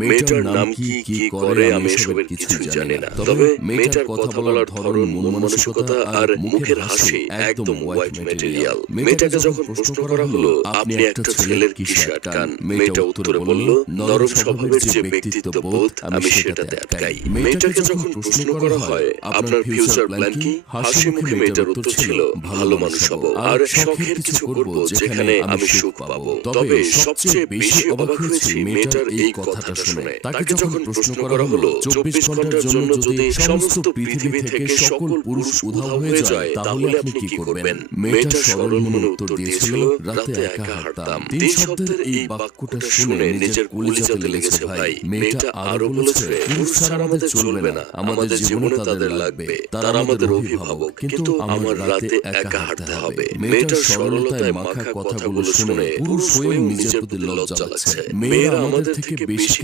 মেয়েটার নাম কি করে আমি এসবের কিছুই জানি না, তবে মেয়েটার কথা বলার ধরন, মন মানসিকতা আর মুখের হাসি একদম ওয়াইফ ম্যাটেরিয়াল। মেয়েটাকে যখন প্রশ্ন করা হলো, আপনি একটা ছেলের কিসে আটকান, মেয়েটা উত্তরে বলল, নরম স্বভাবের যে ব্যক্তিত্ববোধ আমি সেটাতে আটকাই। মেয়েটাকে যখন প্রশ্ন করা হয়, আপনার ফিউচার প্ল্যান কি, হাসি মুখে মেয়েটার উত্তর ছিল, ভালো মানুষ হব আর শখের কিছু করব যেখানে আমি সুখ পাবো। তবে সবচেয়ে বেশি অবাক হয়েছি মেয়েটার এই কথাটা শুনে। তাকে যখন প্রশ্ন করা হলো, 24 ঘন্টার জন্য যদি সমস্ত পৃথিবী থেকে সকল পুরুষ উধাও হয়ে যায় তাহলে আপনি কি করবেন? মেয়েটা সরল মনে উত্তর দিয়েছিল, রাতে একা হাঁটতাম। 3 শব্দের এই বাক্যটা শুনে নিজের কলিজাতে লেগেছে ভাই। মেয়েটা আরো বলেছে, পুরুষ ছাড়া আমাদের চলবে না, আমাদের জীবনে তাদের লাগবে, তারা আমাদের অভিভাবক, কিন্তু আমার রাতে একা হাঁটতে হবে। মেয়েটার সরলতায় মাখা কথাগুলো শুনে পুরুষ হয়ে নিজের প্রতি লজ্জা লাগছে। মেয়েরা আমাদের থেকে বেশি